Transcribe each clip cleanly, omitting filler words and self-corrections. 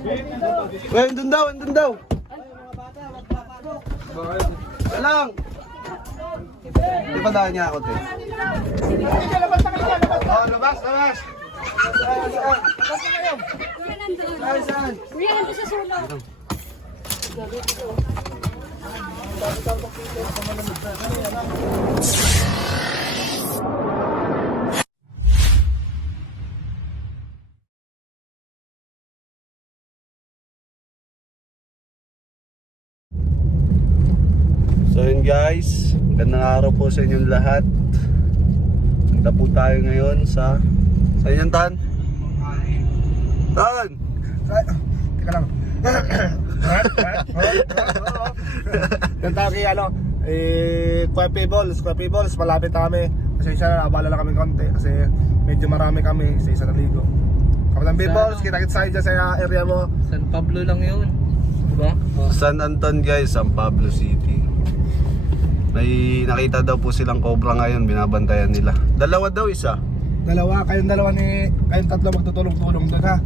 Uy, andun daw. Lang. Di ba daan niya ako, te? Oh, labas. Saan? Kuya, nandun sa solo. So yun guys, magandang araw po sa inyong lahat. Punta po tayo ngayon sa inyo Tan? Tan! Teka lang. Yung tayo kay Square Peebles, malapit na kami. Kasi isa abala lang kami konti kasi medyo marami kami sa isa na ligo. Kapitan Peebles, kita-kits tayo dyan sa area mo. San Pablo lang yun, diba? San Anton guys, San Pablo City. May nakita daw po silang cobra ngayon, binabantayan nila. Dalawa daw, isa. Kayong tatlo magtutulong-tulong doon ha.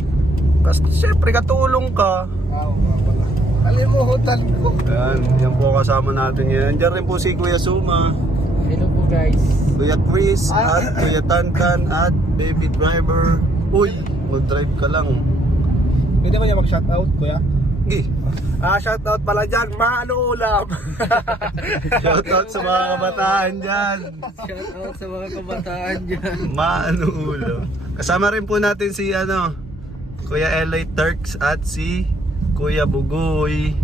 Kasi syempre katulong ka. Wala. Kalimutan ko. Yan po kasama natin ngayon. Diyan rin po si Kuya Suma, Hello po guys. Kuya Chris, at Kuya Tantan, at Baby Driver. Uy, mag-drive ka lang. Pwede ba niya mag-shoutout, kuya? Gi. Shoutout pala dyan, Mahalo Ulam. Shoutout sa mga kabataan dyan. Shout out sa mga kabataan dyan. Maano ulo. Kasama rin po natin si Kuya LA Turks at si Kuya Bugoy.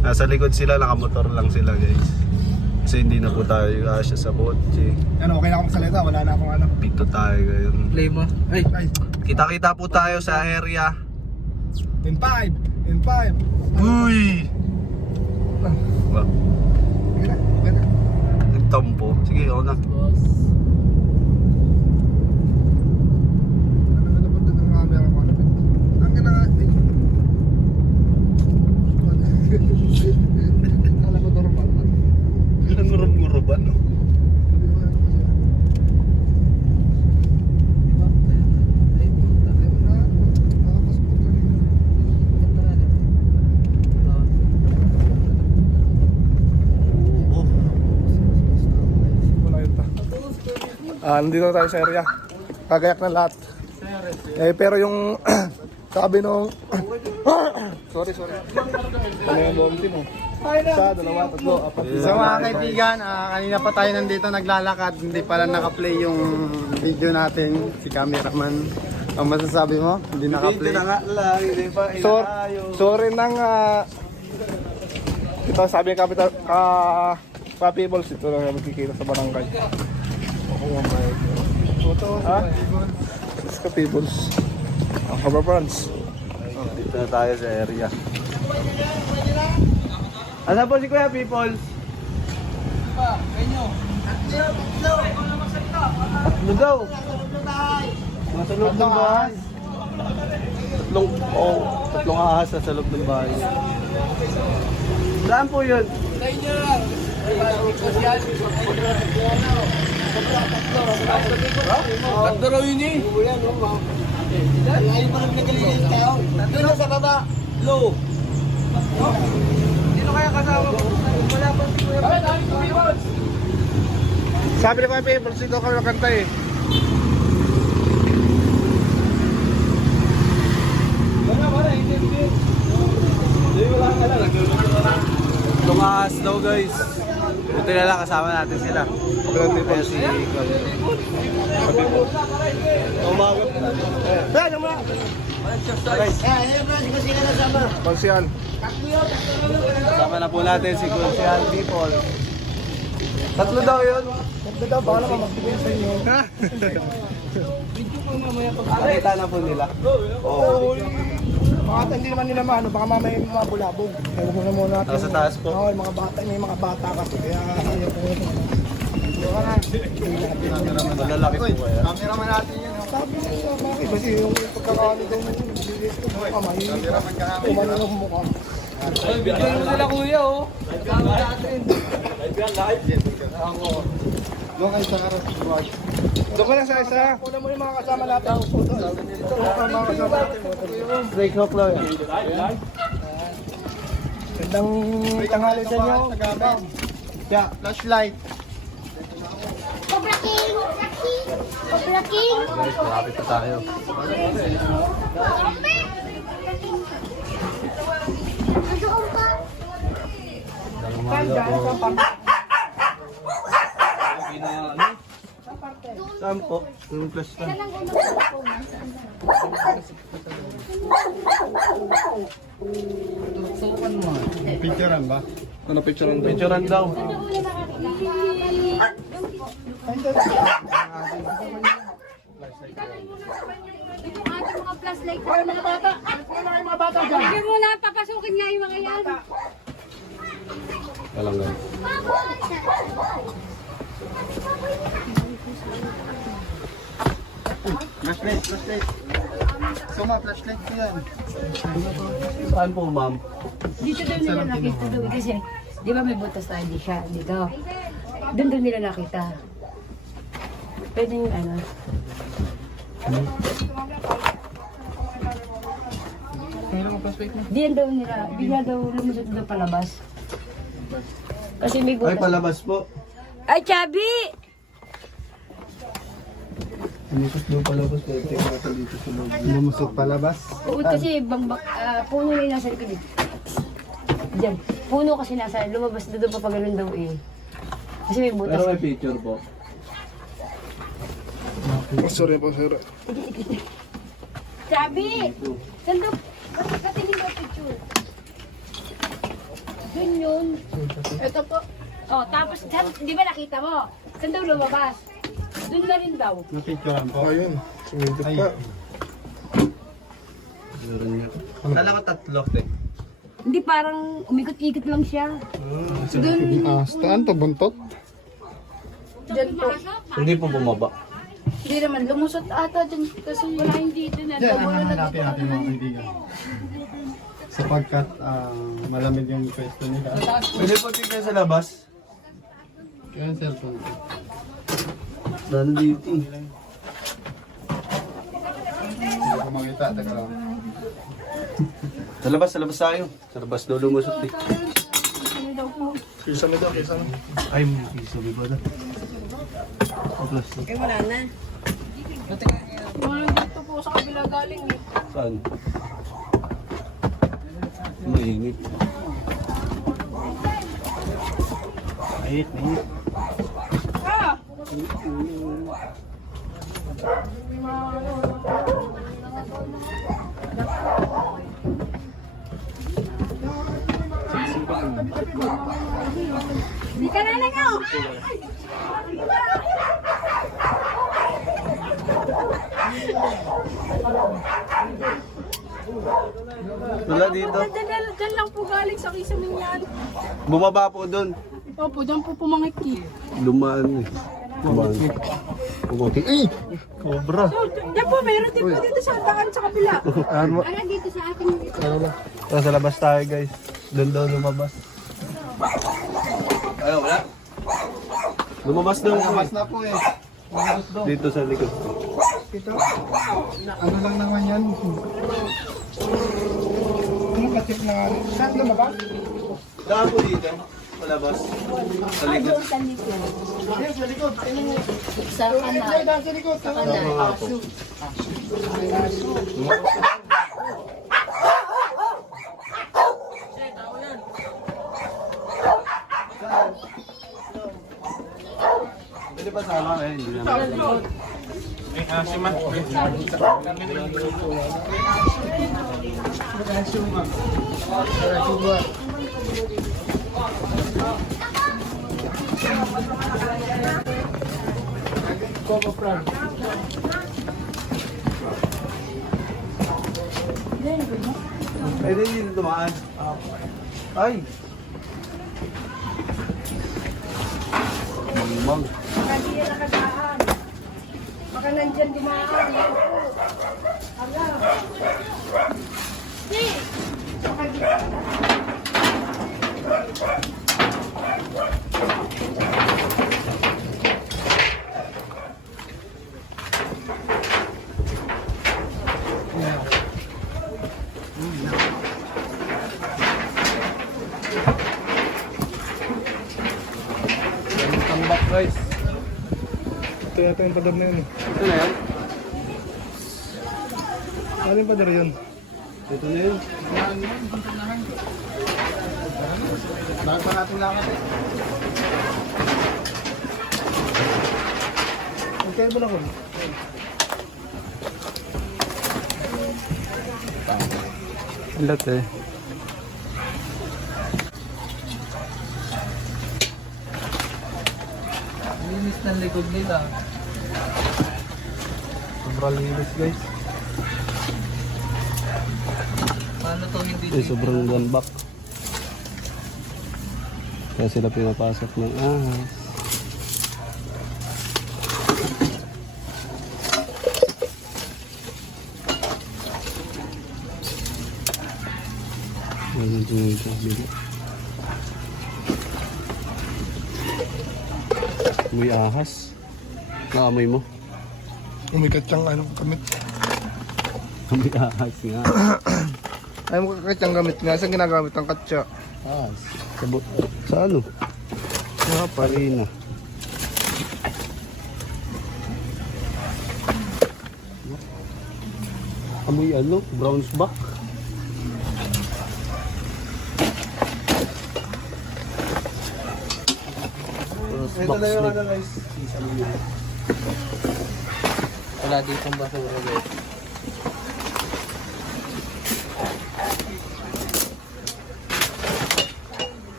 Nasa likod sila, nakamotor lang sila guys. Kasi hindi na po tayo asya sa kotse. Okay na akong salita, wala na akong Pito tayo ngayon. Play mo. Ay, Kita-kita po tayo sa area. In 5. Uy! Wow. Okay na. Nagtampo. Sige, ako na. boss. Ilang ngurub-nguruban, no? Nandito na tayo sa area. Kagayak na lahat. Pero yung sabi nung sorry. Ano yung bomti mo? Isa, dalawa, tatlo, apat. So mga kaibigan, kanina pa tayo nandito naglalakad, hindi pala naka-play yung video natin, si cameraman. Ang masasabi mo? Hindi naka-play. Hindi na nga lang, hindi pa Sorry nang ito sabi ng kapital Peoples, ito lang magkikita sa barangay. Oh my God. Ha? Sa Peoples. Ang Kabarbrans. Dito na tayo sa area. Asan po si Kuya People? Tatlo daw. Nasa loob ng bahay. Tatlong ahas sa loob ng bahay. Saan po yun? Tatlo raw yun eh. Tatlo sa baba. Low. Sino kaya kasama mo? Wala pa si Kuya Peoples. Sabi ni Kuya Peoples, dito kami nakanta eh. Tumaas daw guys. Buti na lang kasama natin sila. Kaya si umagot na. Ano mo? Pansiyan. Kasama na po natin si Kuya People. Tatlo daw yun. Tatlo daw, baka naman magbigay sa inyo. Nakita na po nila. Oo. Baka hindi naman nila maano, baka mamaya yung mga bulabog. Kaya muna muna natin. Nasa taas po. Oo, yung mga bata, may mga bata kasi. Kaya ayaw po ito. Malalaki po kaya. Cameraman natin yun. Sabi niya, bakit? Kasi yung pagkakali daw mo, bilis ko mukha, mahirap. Kumano ng mukha. Bigyan mo sila kuya oh. Kasama natin. Doon kayo sa karas. Doon ka lang sa isa. Una mo yung mga kasama natin. Ito mga kasama natin. Break hook lang yan. Gandang tanghali sa inyo. Yeah, flashlight. Cobra King! Cobra King! Guys, malapit na tayo. Nandoon ka? Saan po? Yung plus na. Saan ang unang po? Picturean ba? Ano picture ang Picturean daw. Yung ating mga flashlight. Ay, mga bata! Mga bata dyan! Hindi mo na, papasukin nga yung mga yan. Walang ganun. Flashlight. Suma, flashlight ko yan. Saan po, ma'am? Dito daw nila nakita doon kasi, di ba may butas tayo di siya dito. Doon daw nila nakita. Pwede yung ano. Diyan daw nila, di nga daw lumusot doon palabas. Kasi may Ay, butas. palabas po. Ay, Chabi! Lumusot daw palabas. Kaya tingnan natin dito sa loob. Lumusot palabas. Oo, kasi puno na yung nasa likod eh. Diyan. Puno kasi nasa, lumabas na doon papagalan daw eh. Kasi may butas. Pero may picture po. Sorry po, sir. Chabi! Saan daw? Patingin daw picture. Doon yun. Ito po. Oh, tapos, di ba nakita mo? Saan daw lumabas? Doon na rin daw. Napicturean po. Ayun. Sumintip ka. Meron niya. Dala ka tatlo, te. Hindi, parang umikot-ikot lang siya. Saan to? Buntot? Diyan po. Hindi po bumaba. Hindi naman, lumusot ata dyan. Kasi wala hindi dito na. Yan ang hanapin natin mga kaibigan. Sapagkat malamig yung pwesto nila. Pwede po tignan sa labas. Kaya yung cellphone ko. Nandito. Hindi ko makita. Teka lang. Sa labas tayo. Sa labas daw lumusot eh. Kisa nito, kisa nito. Ay, sabi ba na? Plus. Eh, wala na. Dito po sa kabila galing eh. Saan? Maingit. Mahit. Di ka na lang ako! Wala dito. Diyan lang po galing sa kisamin yan. Bumaba po doon. Opo, diyan po pumangiki. Lumaan eh. Lumaan. Pagkoti. Eh! Cobra. Diyan po, mayroon din po dito sa daan sa kabila. Ano? Ano dito sa ating... Sa labas tayo guys. Doon daw lumabas. Ano, wala? Lumabas daw. Labas na po eh. Dito sa likod. Ano lang naman yan? Ano katip na nga? Saan lumabas? Saan po dito? Palabas. Sa likod. Ayun, sa likod. Sa kanan. Ay, dahil sa likod. Tama nga po. Pwede pa sama eh. Hindi naman. Pwede dito tumaan. Ay! Mang. Kasi yan nakadaan. Baka nandyan dumaan. Guys. Ito yung pader na yun eh. Ito na yan. Ano yung pader yun? Ito na yun. Bakit pa natin lakad eh? Magkaya ba na ko? Ilat eh. Linis ng likod nila. Sobrang linis guys. Paano to hindi Sobrang lambak. Kaya sila pinapasok ng ahas. Ayan yung kabila. May ahas. Naamoy mo? Umikat siyang ano, kamit. May ahas nga. Ay mo kakatsang gamit nga. Saan ginagamit ang katsa? Ahas. Sa ano? Sa parina. Amoy ano? Brown's back. Ito na yung ano guys. wala ditong basura guys.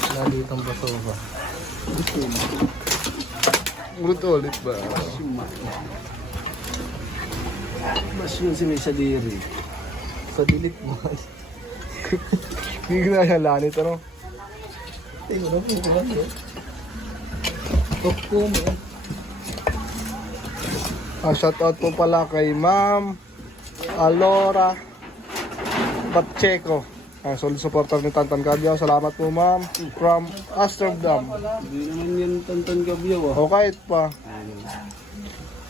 Wala ditong basura. Ulit ulit ba? Mas yun si Mesa Diri. Sa dilit mo. Hindi ginaya lanit ano? Toko mo. Shoutout po pala kay Ma'am Alora Pacheco. Solid supporter ni Tantan Cabio. Salamat po ma'am. From Amsterdam. Hindi naman yan Tantan Cabio ah. O kahit pa.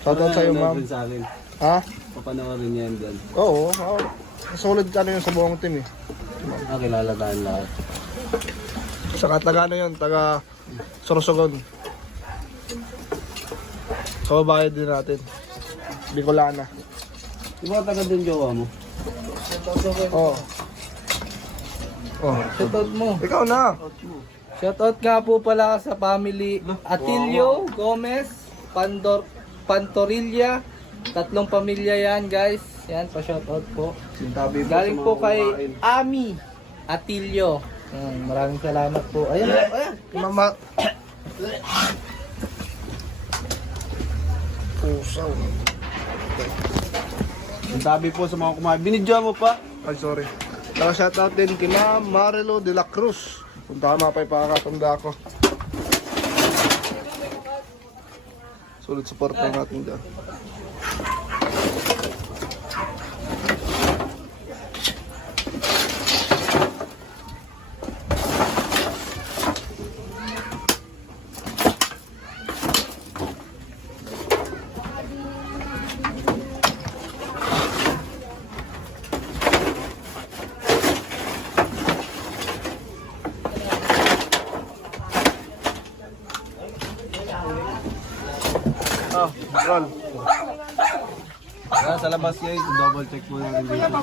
Shoutout sa'yo ma'am. Sa akin. Ha? Papanawarin yan dyan. Oo. Solid ano yun sa buong team eh. Kilala tayo lahat. Saka taga ano yun, taga Sorsogon. Kababayan din natin. Bicolana. Di ba taga din jowa mo? Oo. Oh. Shoutout mo. Ikaw na. Shoutout nga po pala sa family Atilio, Gomez, Pantorilla. 3 pamilya yan guys. Yan, pa-shoutout po. Galing po kay Ami Atilio. Yan, maraming salamat po. Ayan, ayan. Mama. Pusaw. Ang tabi po sa mga kumain. Binidyo mo pa? Ay, sorry. Saka shoutout din kina Marilo de la Cruz. Kung tama pa ipakakatanda ko. Solid support po natin dyan. Roll. Sa labas guys, double check mo natin dito.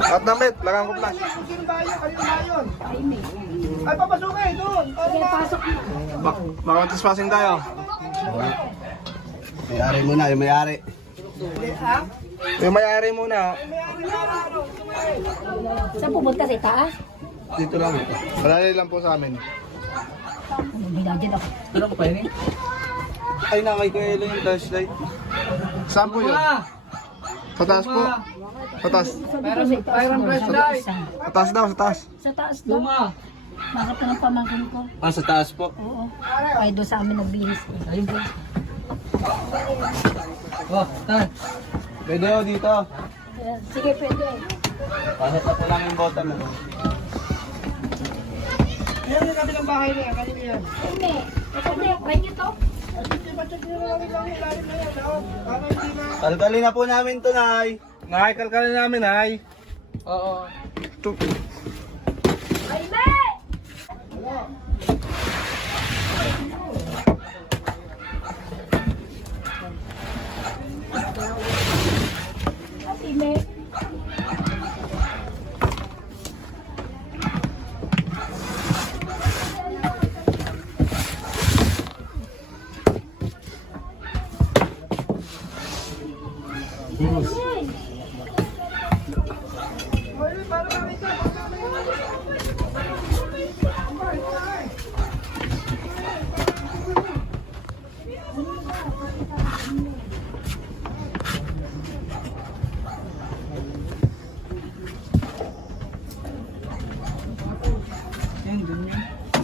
At namit, lagang ko flash. Ay, papasukin doon. Pasok na. Baka trespassing tayo. May-ari muna, yung may-ari. Yung may-ari muna. Saan pumunta sa itaas? Dito lang ito. Malali lang po sa amin. Binagyan ako. Pero ko pa yun. Ay, nakay ko yung flashlight. Saan po yun? Sa taas po. Sa taas. Mayroong flashlight. Sa taas daw, sa taas. Sa taas daw. Luma. Nakita ng pamangkin ko. Ah, sa taas po. Oo. Ay, doon sa amin nagbihis. Ayun po. Oh, tan. Pwede ako dito. Sige, pwede. Pasok na po lang yung bota mo. Hindi. Hindi. Pwede to. Kalkalin na po namin to, Nay. Nay, kalkalin namin, Nay. Oo. ito.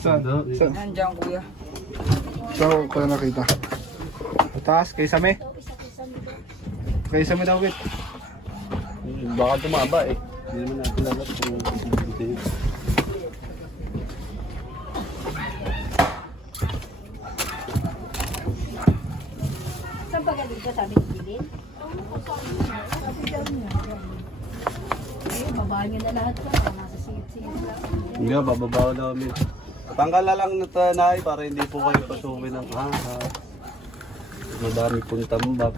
Saan? Saan? Nandiyan kuya. Saan ko na nakita? Taas, kay Same. Kay Same daw, wait. Baka tumaba eh. Hindi naman natin alam kung hindi. Saan pa galing ka sabi ni Bilin? Babaan niyo na lahat ka. Nasa singit-singit lang. Hindi, bababaw namin. Tangkala lang na tanay para hindi po kayo pasukin ng ahas. Madami pong tambak.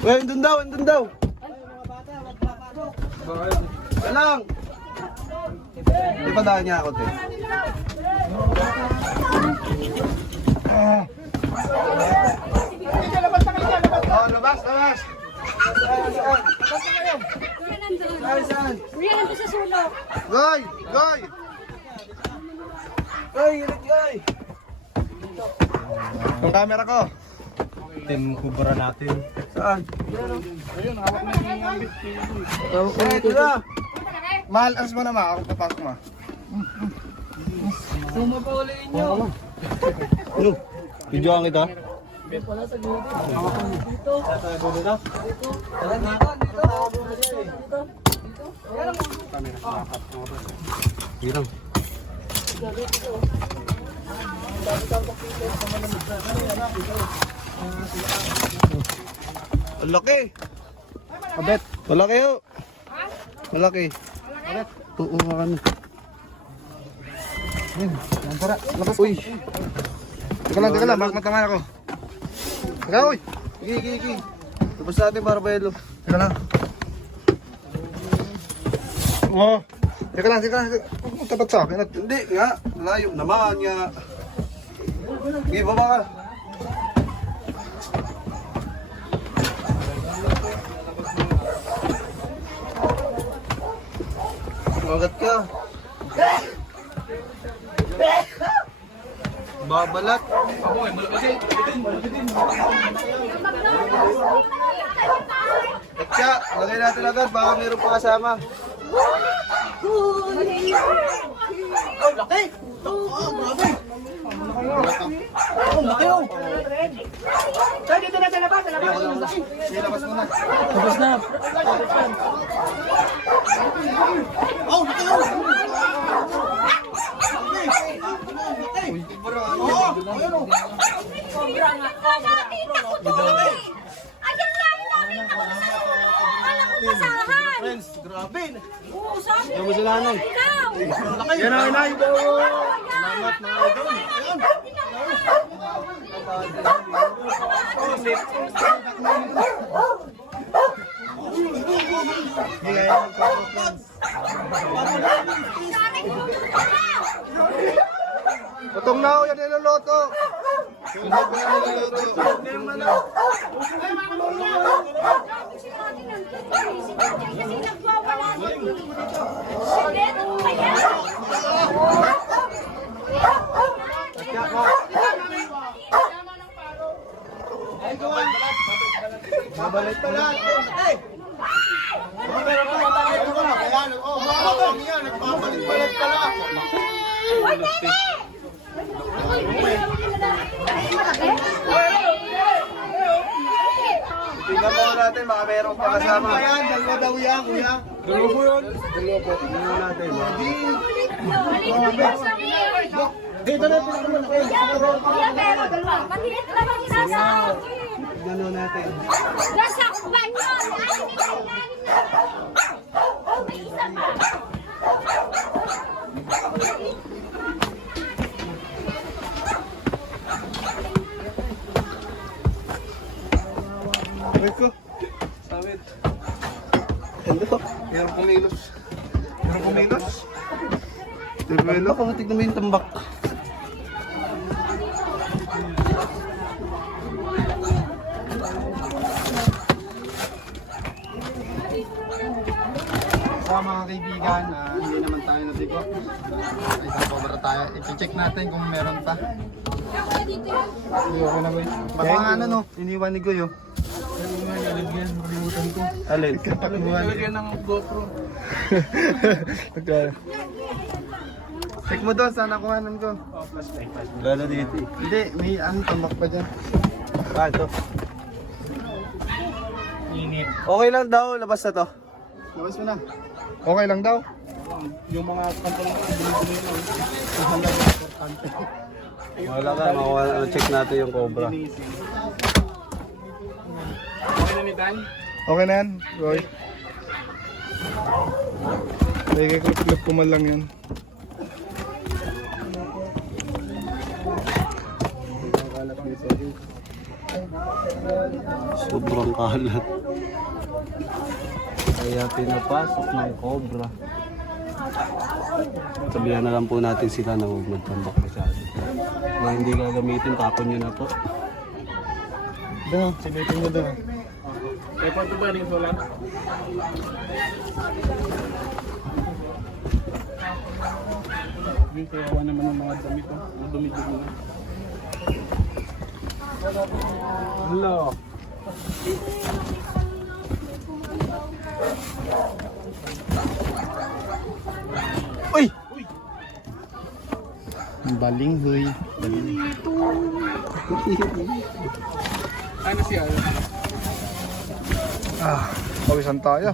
Uy, andun daw, andun daw. Alang! Di pa daan niya ako, te. Oh, labas, labas! Kuya nandun. Kuya nandun sa sulok. Goy! Goy! Goy, ulit goy! Yung camera ko. Team kubra natin. Saan? Ito na! Mahal, alas mo na ma. Ako papasok ma. Sumapauliin nyo. Ano? Video ang kita? Hirang. Ang laki! Abet. Malaki ho! Malaki. Oo, ano. Tara, labas. Uy! Teka lang, bakit matamaan ako? Teka, uy. Gigi. Tapos natin para bayalo. Teka lang. Wow. Teka lang. Tapat sa akin. Hindi nga, layo naman nga. Sige, baba ka. Magat ka. Babalat. Etya, lagay natin agad, baka meron pa kasama. Tapos na. Ayan nga yung nakita ko sa sulok. Akala ko basahan. Friends, grabe. Oo, sabi Ano sila nun? ikaw. Yan ang inay. Salamat mga idol. Patong na ako, yan niloloto. Babalik pa lang. Nagbabalik pala. Tingnan mo natin, baka meron pa kasama. Dalawa daw yan, kuya. Dalawa po yun? Dalawa po. Tingnan natin. Dito na po naman ako. Kuya, meron pa. Maliit lang ang nasa. Gano'n natin. Nasa banyo. May isa pa. Wait ko. Sabit. Hello. Meron kumilos. Meron kumilos. Hello. Baka tignan mo yung tambak. So mga kaibigan, hindi naman tayo natigo. Isang cobra tayo. I-check natin kung meron pa. Hindi ako na ba yun? Baka nga ano no, iniwan ni Goyo. Alin? Nalagyan ng GoPro. Check mo doon, saan nakuhanan ko? Gano'n dito. Hindi, may ano, tambak pa dyan. Ah, ito. Okay lang daw, labas na to. Labas mo na. Okay lang daw. Yung mga pantalong Wala ka, check natin yung cobra. Okay na yan, Roy. Clip ko man lang yan. Sobrang kalat. Kaya pinapasok ng cobra. Sabihan na lang po natin sila na huwag magtambak masyado. Kung hindi gagamitin, tapon nyo na po. Doon, silipin mo doon. kawawa naman ng mga damit. Ang dumi-dumi na. Hello. Uy! Balinghoy. Ano siya? Pawisan tayo.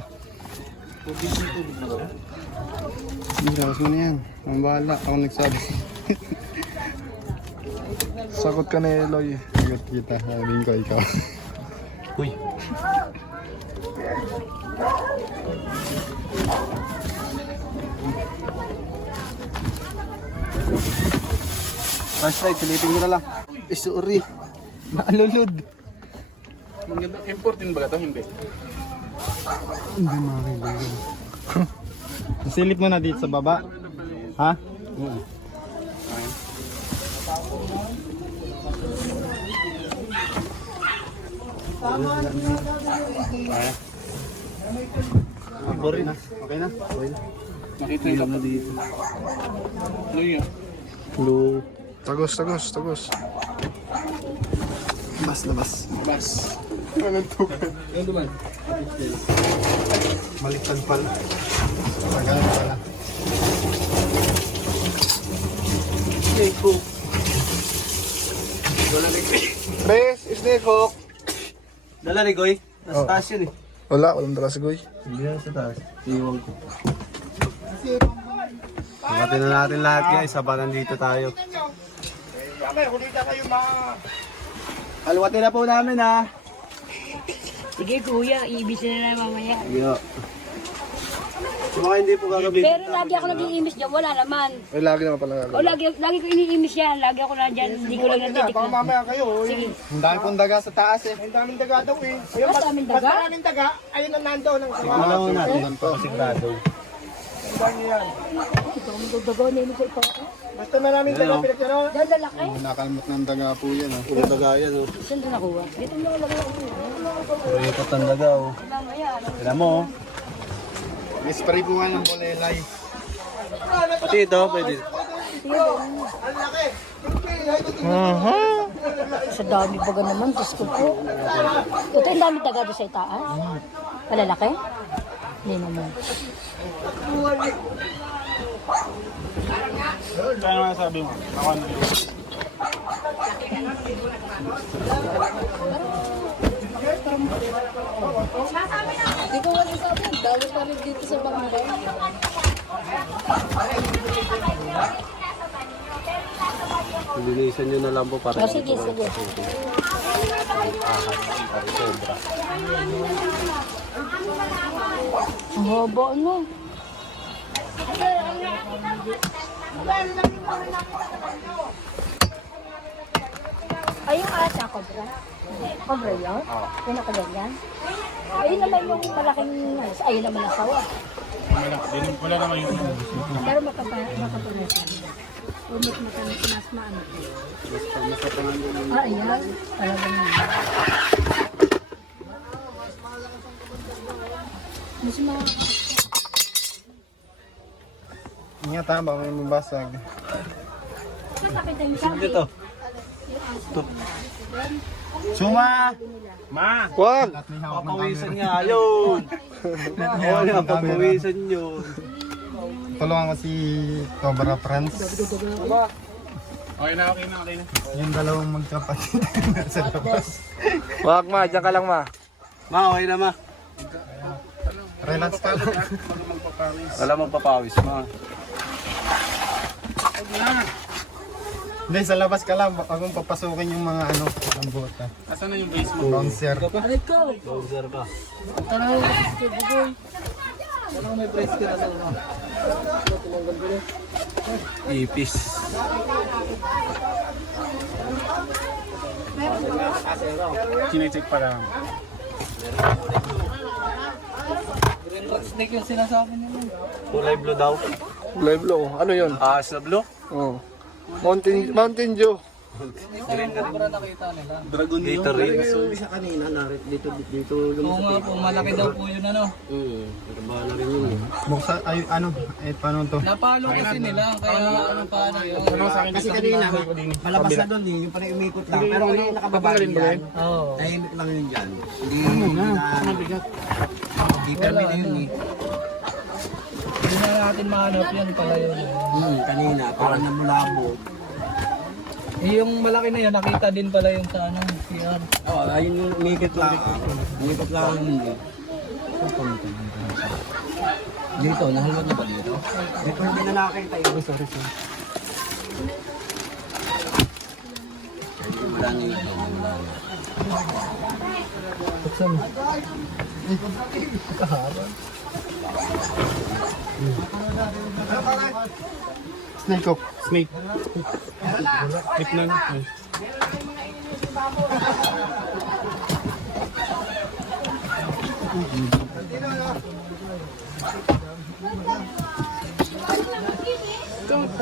Hindi, labas mo na yan. Ang bahala. Ako nagsabi. Sagot ka na Eloy. Sagot kita. Sabihin ko ikaw. Uy. Flashlight, silipin mo na lang. Sorry. Naalulod. Important ba ito? Hindi. Hindi mga kaibigan. Silip mo na dito sa baba. Ha? Oo. Sorry na. Okay na? Nakita yung na dito. Ano yun? Hello. Tagos. Labas, labas. Bas. Anong tukan? Ano naman? Baliktad pala. Tagal pala. Snake hook. Bes, snake hook. Dala ni Goy. Nasa taas yun eh. Walang dala si Goy. Hindi yan sa taas. Iwan ko. Pagkatin na natin lahat guys. Habang nandito tayo. Alwatin na po namin ha. Sige kuya, iibisin na lang mamaya. Yo. So baka hindi po gagawin. Pero lagi ako nag-iimis dyan, wala naman. Ay, lagi naman pala O lagi ko iniimis yan, lagi ako na dyan, hindi ko lang natitikman. mamaya kayo. Sige, Ang dami pong daga sa taas eh. Ang daming daga daw eh. mas daming daga. daga, ayun ang nandoon. Wala ko natin. Pasigurado. Ito, ang dagdagaw na yun sa ito. Basta maraming daga, pinagkano. Dahil lalaki, Nakalmot ng daga po yan. Puro daga yan oh. saan doon nakuha? Dito mo lang ako. Puro ikot ang daga oh. Mamaya, ano? Tignan mo oh. May spray po nga ng kulelay. Pati ito pwede. Sa dami baga naman, Diyos ko po. Ito yung dami daga doon sa itaas? Malalaki? Hindi naman. Ano nga sabi mo? Ako na yun. Hindi ko wala sabi, dawit pa rin dito sa barangay. Linisan nyo na lang po para Sige, sige. sobra. Ang hobo, no? Ay, yung ata, cobra. Cobra yun? Oo. Yung nakaganyan? Ayun naman yung malaking, ayun naman ang sawa. Wala naman yung Pero makapalas lang. Umit mas maano. Ah, ayan. Talagang yun. Mas Ingat ha, baka may mabasag. masakit yung sabi. Dito. Suma! Wag! Papawisan nga yun. Wala, papawisan yun. Tulungan ko si Cobra Friends. Okay na. Yung dalawang magkapatid sa labas. Wag ma, dyan ka lang ma. Ma, okay na ma. Relax ka. Wala magpapawis ma. Hindi, sa labas ka lang. Baka kung papasukin yung mga ano, ang bota. Asan na yung base mo? Bouncer. Loser ka. Ano may brace ka na sa ulo? Ipis. Kinetic pa lang. Green rock snake yung sinasabi nila. Kulay blue daw. Live low. Ano yun? Ahas na blue. Oh. Mountain Dew. Green ka rin. Cobra nakita nila. Dragon Dito rin. Isa kanina, dito Oo nga po, malaki daw po yun ano. trabaho na rin yun. Buksa, ay ano, paano to? Napalo kasi nila, kaya ano paano yun. Kasi kanina, malabas na doon yung parang umikot lang. Pero yung nakababa rin yan, Oo. tahimik lang yun dyan. Hindi permit na yun eh. Hindi na natin mahanap yan pala yun. Kanina, parang namulabo. Yung malaki na yun, nakita din pala yung sa ano, CR. Oo, ayun yung umikot lang. Umikot lang yun. Dito, nahalwat na ba dito? Dito hindi na nakakita yun. Sorry. Wala na yun. Buksan mo. Snake hook. Snake.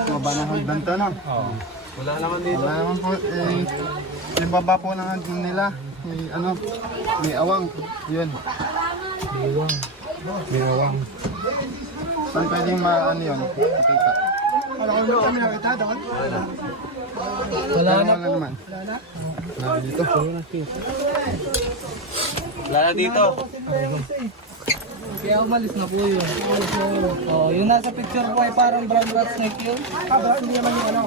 Maba na hagdan to na. Wala naman dito. Wala naman po, yung baba po ng hagdan nila, may awang, yun. May awang. Saan pwedeng maano yun? Makita. Wala na. Wala naman. Wala dito. Wala na dito. Kaya umalis na po yun. Oh, yung nasa picture po ay parang brown rat snake yun. Hindi naman yung ano.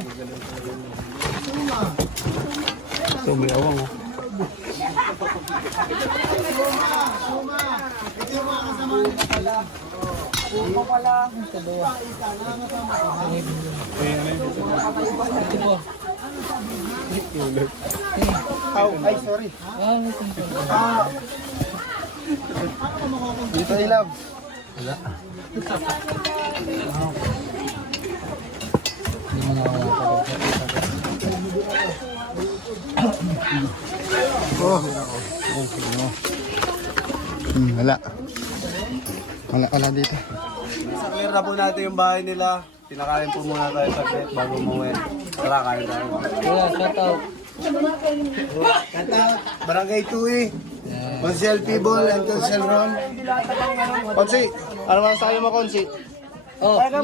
So may awang oh. Uma pala. Sa dua. Ito po. Ay, sorry. Dito ilab. Wala. Wala dito. Clear na po natin yung bahay nila. Pinakain po muna tayo sa bed bago umuwi. Tara, kain tayo. Yeah, shout out. Barangay Tui, Consel People and Consel Ron. Konsi, ano man sayo mo Konsi? Oh, Loy. The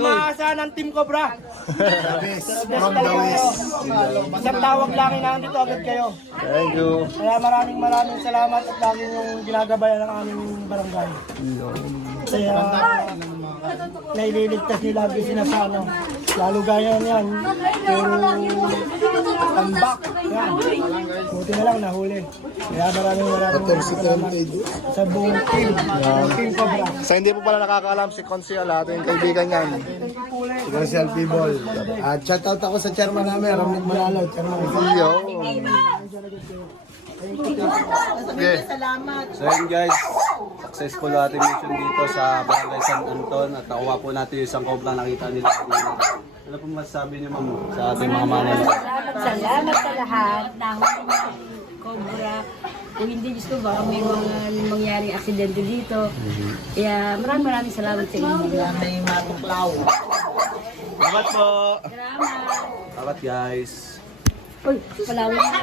best from the west. Isang tawag lang nandito agad kayo. Thank you. Kaya maraming salamat at lagi yung ginagabayan ng aming barangay. Kaya na ililigtas nila ang business sa ano. Lalo gaya yan. Tambak. Yan. Buti na lang nahuli. Kaya maraming salamat sa buong team. Team Cobra. Sa hindi po pala nakakaalam si Consial, ating kaibigan yan. Si Selfie Ball. At shoutout ako sa chairman namin, Ramit Manalo. Chairman. Yo. Okay. So yun guys, successful ating mission dito sa Barangay San Anton at nakuha po natin yung isang cobra nakita nila. Ano po masasabi niyo ma'am sa ating mga manay? Salamat sa lahat ng Cobra. Kung hindi gusto ba, may mga mangyaring aksidente dito. Kaya maraming salamat sa inyo. May matuklaw. Salamat po! Salamat. Salamat guys! Uy, palawin na.